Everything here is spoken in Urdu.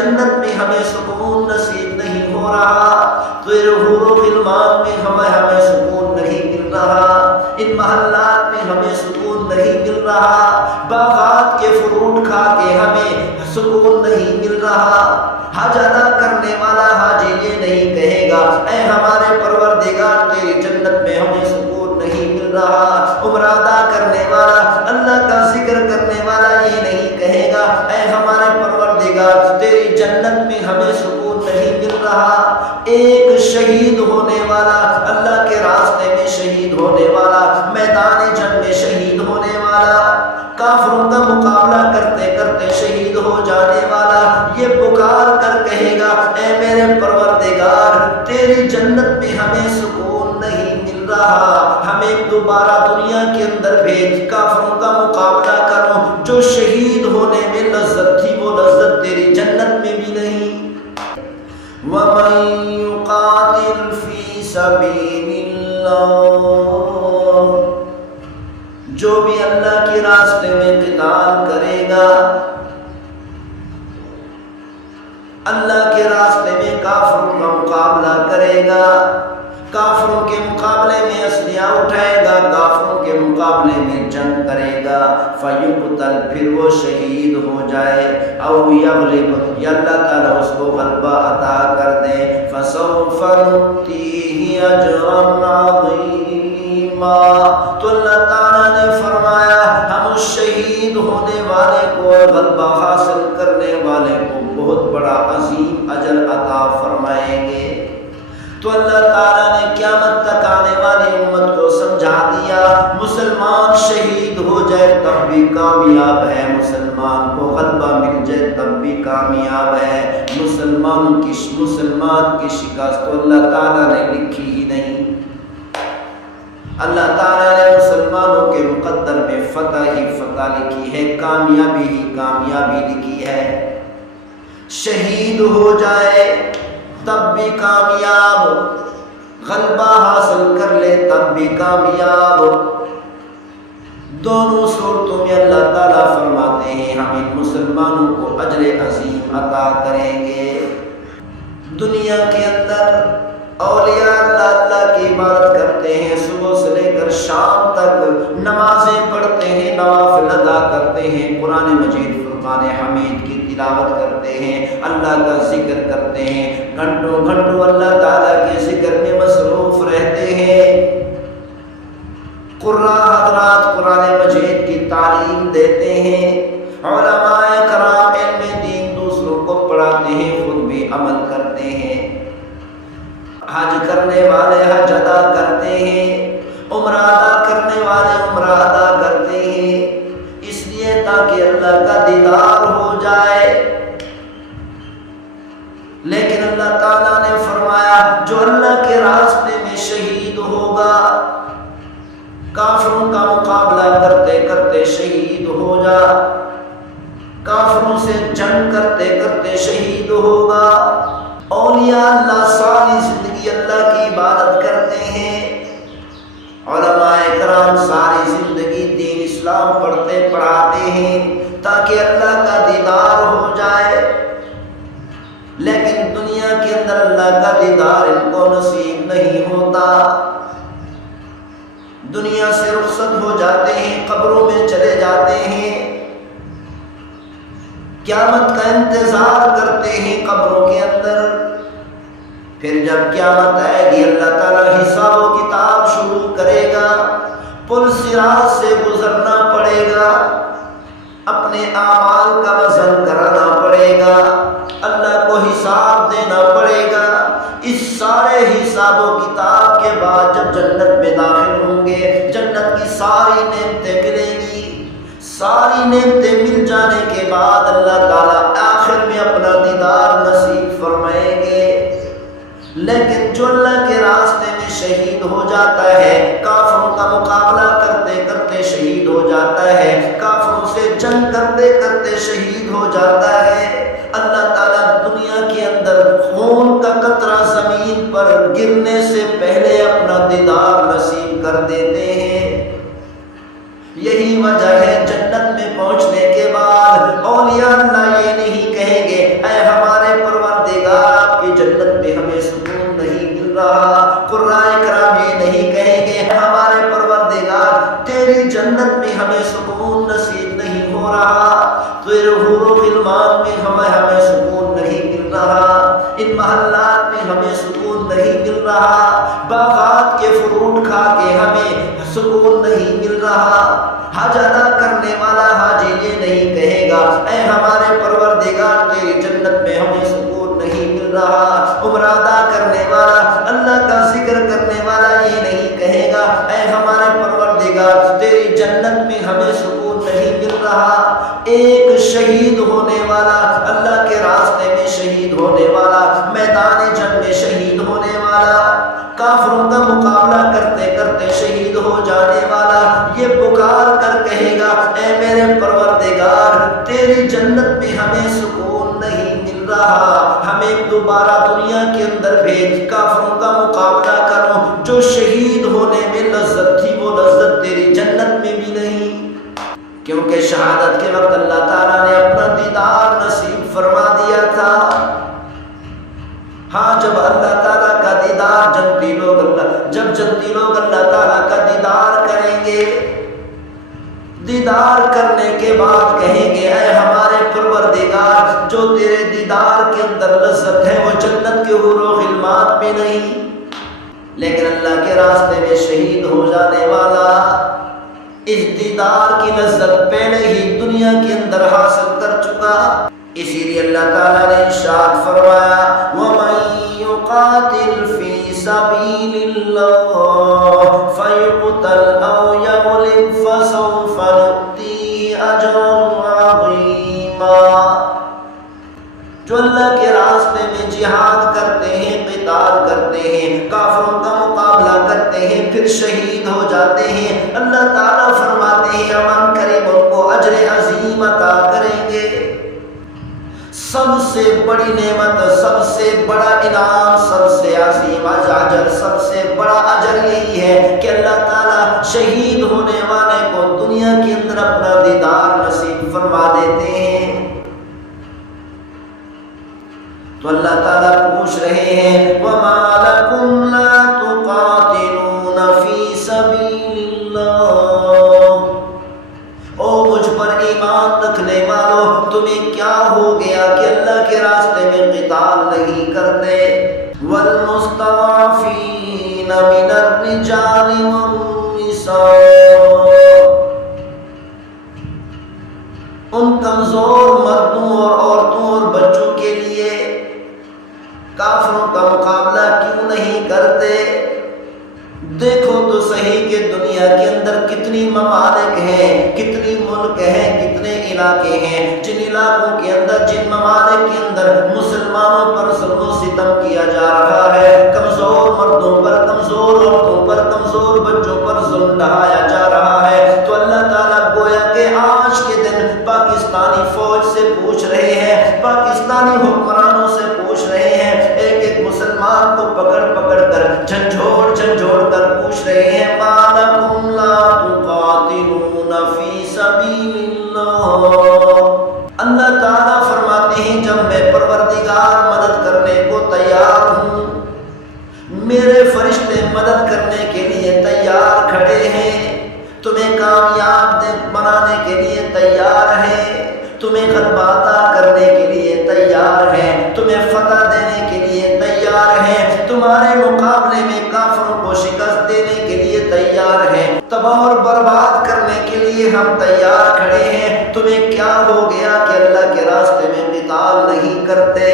جنت میں ہمیں سکون نصیب نہیں ہو رہا، تیرے حور و غلمان میں ہمیں سکون نہیں مل رہا، ان محلات میں ہمیں سکون نہیں مل رہا، باغات کے فروٹ کھا کے ہمیں سکون نہیں مل رہا۔ حج ادا کرنے والا حاجی یہ نہیں کہے گا اے ہمارے پروردگار تیری جنت میں ہمیں سکون نہیں مل رہا، عمرہ ادا کرنے والا اللہ کا ذکر کرنے والا یہ نہیں کہے گا اے ہمارے پروردگار تیری جنت میں ہمیں سکون نہیں مل رہا۔ ایک شہید ہونے والا، اللہ کے راستے میں شہید ہونے والا، میدان جنگ میں شہید ہونے والا، کافروں کا مقابلہ کرتے کرتے شہید ہو جانے والا، یہ پکار کر کہے گا اے میرے پروردگار تیری جنت میں ہمیں سکون نہیں مل رہا، ہمیں دوبارہ دنیا کے اندر بھیج، کافروں کا مقابلہ کرو، جو شہید ہونے میں لذت تھی وہ لذت تیری جنت میں بھی نہیں۔ وَمَن يُقَاتِلْ فِي سَبِيلِ اللَّهِ، جو بھی اللہ کے راستے میں قتال کرے گا، اللہ کے راستے میں کافروں کا مقابلہ کرے گا، کافروں کے مقابلے میں اسلحہ اٹھائے گا، کافروں کے مقابلے میں جنگ کرے گا، فَيُقْتَلْ پھر وہ شہید ہو جائے، او یغلب یا اللہ تعالیٰ اس کو غلبہ عطا کر دے، فَسَوْفَ نُؤْتِیہِ أَجْرًا عَظِیمًا، تو اللہ تعالیٰ نے فرمایا ہم اس شہید ہونے والے کو، غلبہ حاصل کرنے والے کو بہت بڑا عظیم اجر عطا فرمائیں گے۔ تو اللہ تعالیٰ نے قیامت تک آنے والی امت کو سمجھا دیا مسلمان شہید ہو جائے تب بھی کامیاب ہے، مسلمان کو غلبہ مل جائے تب بھی کامیاب ہے، مسلمان کی شکست تو اللہ تعالیٰ نے لکھی ہی نہیں۔ اللہ تعالیٰ نے مسلمانوں کے مقدر میں فتح ہی فتح لکھی ہے، کامیابی ہی کامیابی لکھی ہے، شہید ہو جائے تب بھی کامیاب، غلبہ حاصل کر لے تب بھی کامیاب، دونوں صورتوں میں اللہ تعالیٰ فرماتے ہیں ہم ان مسلمانوں کو اجر عظیم عطا کریں گے۔ دنیا کے اندر اولیاء اللہ کی عبادت کرتے ہیں، صبح سے لے کر شام تک نمازیں پڑھتے ہیں، نوافل ادا کرتے ہیں، قرآن مجید فرقان حمید کی تلاوت کرتے ہیں، اللہ کا ذکر کرتے ہیں، گھنٹوں گھنٹوں اللہ تعالیٰ کے ذکر میں مصروف رہتے ہیں، قراء حضرات قرآن مجید کی تعلیم دیتے ہیں، علماء کرام علم دین دوسروں کو پڑھاتے ہیں، خود بھی عمل کرتے ہیں، حج کرنے والے حج ادا کرتے ہیں، عمرہ ادا کرنے والے عمرہ ادا کرتے ہیں، اس لیے تاکہ اللہ کا دیدار ہو جائے۔ لیکن اللہ تعالیٰ نے فرمایا جو اللہ کے راستے میں شہید ہوگا، کافروں کا مقابلہ کرتے کرتے شہید ہو جا، کافروں سے جنگ کرتے کرتے شہید ہوگا، اولیاء اللہ ساری زندگی اللہ کی عبادت کرتے ہیں، علماء کرام ساری زندگی دین اسلام پڑھتے پڑھاتے ہیں تاکہ اللہ کا دیدار ہو جائے، لیکن دنیا کے اندر اللہ کا دیدار ان کو نصیب نہیں ہوتا، دنیا سے رخصت ہو جاتے ہیں، قبروں میں چلے جاتے ہیں، قیامت کا انتظار کرتے ہیں قبروں کے اندر، پھر جب قیامت آئے گی اللہ تعالیٰ حساب و کتاب شروع کرے گا، پل صراط سے گزرنا پڑے گا، اپنے اعمال کا وزن کرانا پڑے گا، اللہ کو حساب دینا پڑے گا، اس سارے حساب و کتاب کے بعد جب جنت میں داخل ہوں گے، جنت کی ساری نعمتیں ملیں گی، ساری نعمتیں مل جانے کے بعد اللہ تعالیٰ آخر میں اپنا دیدار نصیب فرمائیں گے، لیکن جو اللہ کے راستے میں شہید ہو جاتا ہے، کافروں کا مقابلہ کرتے کرتے شہید ہو جاتا ہے، کافروں سے جنگ کرتے کرتے شہید ہو جاتا ہے، اللہ تعالیٰ دنیا کے اندر خون کا قطرہ زمین پر گرنے سے پہلے اپنا دیدار نصیب کر دیتے ہیں۔ یہی وجہ ہے جنت میں پہنچنے کے بعد اولیاء اللہ یہ نہیں کہیں گے اے ہمارے تیرے حور و غلمان میں ہمیں سکون نہیں مل رہا، ان محلات میں ہمیں سکون نہیں مل رہا، باغات کے فروٹ کھا کے ہمیں سکون نہیں مل رہا۔ حج ادا کرنے والا حاجی یہ نہیں کہے گا اے ہمارے پروردگار تیری جنت میں ہمیں سکون نہیں مل رہا۔ عمرہ ادا کرنے والا، اللہ کا ذکر کرنے والا یہ نہیں کہے گا اے ہمارے پروردگار تیری جنت میں ہمیں سکون نہیں مل رہا۔ ایک شہید ہونے والا، اللہ کے راستے میں شہید ہونے والا، میدان جنگ میں شہید ہونے والا، کافروں کا مقابلہ کرتے کرتے شہید ہو جانے والا، یہ پکار کر کہے گا اے میرے پروردگار تیری جنت میں ہمیں سکون نہیں مل رہا، ہمیں دوبارہ دنیا کے اندر بھیج، کافروں کا مقابلہ کرو۔ جو شہید ہونے میں لذت تھی وہ لذت تیری جنت میں بھی نہیں، کیونکہ شہادت کے وقت اللہ تعالیٰ نے اپنا دیدار نصیب فرما دیا تھا۔ ہاں جب اللہ تعالیٰ کا دیدار جنتی لوگ اللہ تعالیٰ کا دیدار کریں گے، دیدار کرنے کے بعد کہیں گے اے ہمارے پروردگار جو تیرے دیدار کے اندر لذت ہے وہ جنت کے حور و غلمان میں نہیں۔ لیکن اللہ کے راستے میں شہید ہو جانے والا اس دیدار کی لذت پہلے ہی دنیا کے اندر حاصل کر چکا، اسی لیے اللہ تعالیٰ نے ارشاد فرمایا وَمَن يُقَاتِلْ فِي سَبِيلِ اللَّهِ فَيُقْتَلْ أَوْ يَغْلِبْ فَسَوْفَ نُؤْتِيهِ أَجْرًا عَظِيمًا۔ جو اللہ کے راستے میں جہاد کرتے ہیں، قتال کرتے ہیں، کافروں کا مقابلہ کرتے ہیں، پھر شہید ہو جاتے ہیں، اللہ تعالیٰ فرماتے ہیں امن قریب ان کو اجر عظیم عطا کریں گے۔ سب سے بڑی نعمت، سب سے بڑا انعام، سب سے عظیم اجر، سب سے بڑا اجر یہی ہے کہ اللہ تعالیٰ شہید ہونے والے کو دنیا کے اندر اپنا دیدار نصیب فرما دیتے ہیں۔ تو اللہ تعالیٰ پوچھ رہے ہیں وَمَا لَكُمْ لَا تُقَاتِلُونَ فِي سَبِيلِ اللَّهِ، او مجھ پر ایمان رکھنے والوں تمہیں کیا ہو گیا کہ اللہ کے راستے میں قتال نہیں کرتے؟ وَالْمُسْتَضْعَفِينَ مِنَ الرِّجَالِ وَالنِّسَاءِ، ان کمزور مردوں اور عورتوں اور بچوں کے لیے کافروں کا مقابلہ کیوں نہیں کرتے؟ دیکھو تو صحیح کہ دنیا کے اندر کتنی ممالک ہیں، کتنی ملک ہیں، کتنے علاقے ہیں جن علاقوں کے اندر، جن ممالک کے اندر مسلمانوں پر ظلم و ستم کیا جا رہا ہے، کمزور مردوں پر، کمزور عورتوں پر، کمزور بچوں پر ظلم ڈھایا جا رہا ہے۔ تو اللہ تعالیٰ گویا کہ آج کے دن پاکستانی فوج سے پوچھ رہے ہیں، پاکستانی حکمرانوں سے پوچھ رہے ہیں، ایک ایک مسلمان کو پکڑ پکڑ کر جھنجھوڑ جھنجھوڑ کر پوچھ رہے ہیں مَا لَكُمْ لَا تُقَاتِلُونَ فِي سَبِيلِ اللَّهِ۔ اللہ تعالیٰ فرماتے ہیں جب میں پروردگار مدد کرنے کو تیار ہوں، میرے فرشتے مدد کرنے کے لیے تیار کھڑے ہیں، تمہیں کامیاب بنانے کے لیے تیار ہیں، تمہیں غلبہ عطا کرنے کے لیے تیار ہیں، تمہیں فتح دینے کے لیے تیار ہیں، تمہارے مقابلے میں کافروں کو شکست دینے کے لیے تیار ہیں، تباہ اور برباد کرنے کے لیے ہم تیار کھڑے ہیں، تمہیں کیا ہو گیا کہ اللہ کے راستے میں قتال نہیں کرتے؟